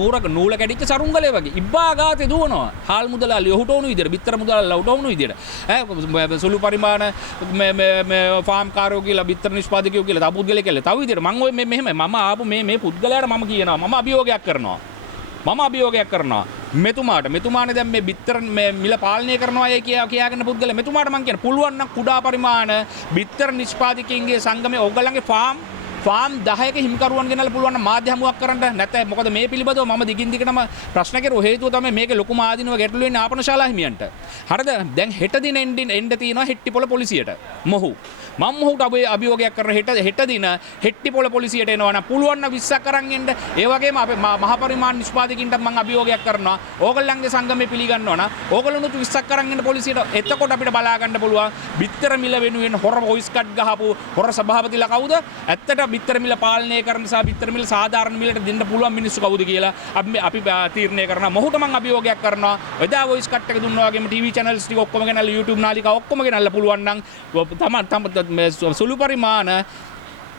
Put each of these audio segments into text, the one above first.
නූල කැඩිච්ච සරුංගලේ වගේ ඉබ්බා ගාතේ දුවනවා. හාල් මුදලාලි ඔහුට වුණු විදියට, බිත්තර මුදලාලි ඔහුට වුණු විදියට. සුළු පරිමාණ මේ ෆාම් කාරයෝ කියලා, බිත්තර නිෂ්පාදකයෝ කියලා, තව පුද්ගලයෙක් කියලා. තව විදියට මම ඔය මෙහෙමයි මම ආපු මේ පුද්ගලයාට මම කියනවා මම අභියෝගයක් කරනවා. මෙතුමානේ දැන් මේ බිත්තර මේ මිල පාලනය කරනවා අය කියාගෙන පුද්ගලයා මෙතුමාට මම කියන පුළුවන් නම් කුඩා පරිමාණ බිත්තර නිෂ්පාදකයන්ගේ සංගමයේ ඕගොල්ලන්ගේ ෆාම් 10ක හිමිකරුවන් ගෙනල්ලා පුළුවන් නම් මාධ්‍ය හමුවක් කරන්න. නැත්නම් මොකද මේ පිළිබඳව මම දිගින් දිගටම ප්‍රශ්න කරුව හේතුව තමයි මේකේ ලොකු ආධිනව ගැටලු වෙන්නේ ආපනශාලා හිමියන්ට. හරිද? දැන් හෙට දින එන්න තියෙනවා හෙට්ටිපොළ පොලිසියට. මම මොහුට අභියෝගයක් කරන හෙට දින හෙට්ටිපොළ පොලිසියට එනවා නම් පුළුවන් නම් 20ක් අරන් එන්න. ඒ වගේම අපේ මහ පරිමාණ නිෂ්පාදකින්ට මම අභියෝගයක් කරනවා. ඕගොල්ලන්ගේ සංගමේ පිළිගන්නවා නම් ඕගොල්ලොනුත් 20ක් අරන් එන්න පොලිසියට. එතකොට අපිට බලා ගන්න පුළුවන් බිත්තර මිල වෙනුවෙන් හොර වොයිස් කට් ගහපු හොර සභාපතිලා කවුද? ඇත්තට බිත්තර මිල පාලනය කරන සහ බිත්තර මිල සාධාරණ මිලට දෙන්න පුළුවන් මිනිස්සු කවුද කියලා අපි තීරණය කරනවා. මොහුට මම අභියෝගයක් කරනවා. එදා වොයිස් කට් එක දුන්නා වගේම ටීවී channels ටික ඔක්කොම ගෙනල්ලා YouTube නාලිකා ඔක්කොම ගෙනල්ලා පුළුවන් නම් සුළු පරිමාණ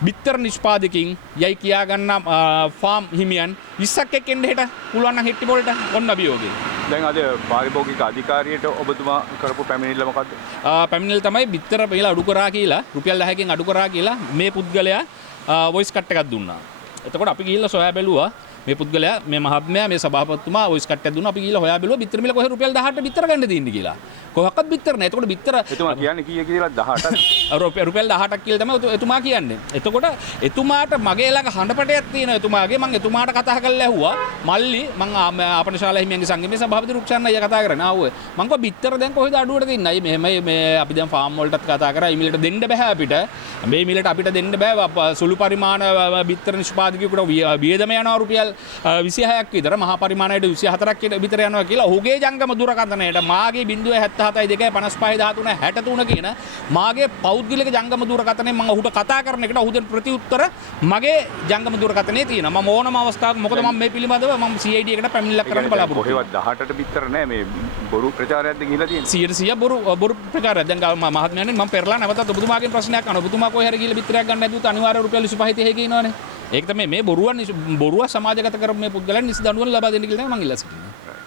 බිත්තර නිෂ්පාදකින් යයි කියා ගන්න ෆාම් හිමියන් 20ක් එක්ක එන්න හෙට පුළුවන් නම් හෙට්ටිපොළට ඔන්න අභියෝගය. දැන් අද පාරිභෝගික අධිකාරියට ඔබතුමා කරපු පැමිණිල්ල මොකද්ද? පැමිණිල්ල තමයි බිත්තර මිල අඩු කරා කියලා රුපියල් 10කින් අඩු කරා කියලා මේ පුද්ගලයා වොයිස් කට් එකක් දුන්නා. එතකොට අපි ගිහිල්ලා සොයා බැලුවා මේ පුද්ගලයා මේ මහත්මයා මේ සභාපතිතුමා වොයිස් කට් එකක් දුන්නා. අපි ගිහිල්ලා හොයා බැලුවා බිත්තර මිල කොහෙද රුපියල් 18ට බිත්තර ගන්න දෙන්නේ කියලා. කොහොක්වත් බිත්තර නැහැ. එතකොට බිත්තර එතුමා කියන්නේ කීය කියලා 18ක් රුපියල් 18ක් කියලා තමයි එතුමා කියන්නේ. එතකොට එතුමාට මගේ ළඟ හඬපටයක් තියෙනවා එතුමාගේ. මම එතුමාට කතා කරලා ඇහුවා මල්ලි මම ආපනශාලා හිමියන්ගේ සංගමේ සභාපති රුක්ෂාන් අයියා කතා කරන්නේ ආවෝ. මම කිව්වා බිත්තර දැන් කොහෙද අඩුවට දෙන්නේ? අය මෙහෙමයි මේ අපි දැන් ෆාම් වලටත් කතා කරා. මේ මිලට දෙන්න බෑ අපිට. මේ මිලට අපිට දෙන්න බෑ. සුළු පරිමාණ බිත්තර නිෂ්පාදකයෙකුට වියදම යනවා රුපියල් 26ක් විතර. මහා පරිමාණයට 24ක් විතර යනවා කියලා. ඔහුගේ ජංගම දුරකථනයට මාගේ 0.77 55 13 63 කියන මාගේ පෞද්ගලික ජංගම දුරකථනයෙන් මම ඔහුට කතා කරන එකට ඔහු දෙන ප්‍රතිඋත්තර මගේ ජංගම දුරකථනයේ තියෙනවා. මම ඕනම අවස්ථාවක මොකද මම මේ පිළිබඳව මම CID එකට පැමිණිල්ලක් කරන්න බලාපොරොත්තු වෙනවා. කොහෙවත් 18ට බිත්තර නැහැ මේ බොරු ප්‍රචාරයක්ද ගිහිලා තියෙන්නේ. 100% බොරු ප්‍රචාරයක්. දැන් මහත්මයාණන් මම පෙරලා නැවතත් ඔබතුමාගෙන් ප්‍රශ්නයක් අහනවා. ඔබතුමා කොහේ හරි ගිහලා බිත්තරයක් ගන්න නැතුව අනිවාර්ය රුපියල් 25 30 කියනවනේ. ඒක තමයි මේ බොරුව සමාජගත කරපු මේ පුද්ගලයන් නිසි දඬුවම් ලබා දෙන්න කියලා තමයි මම ඉල්ලා සිටින්නේ.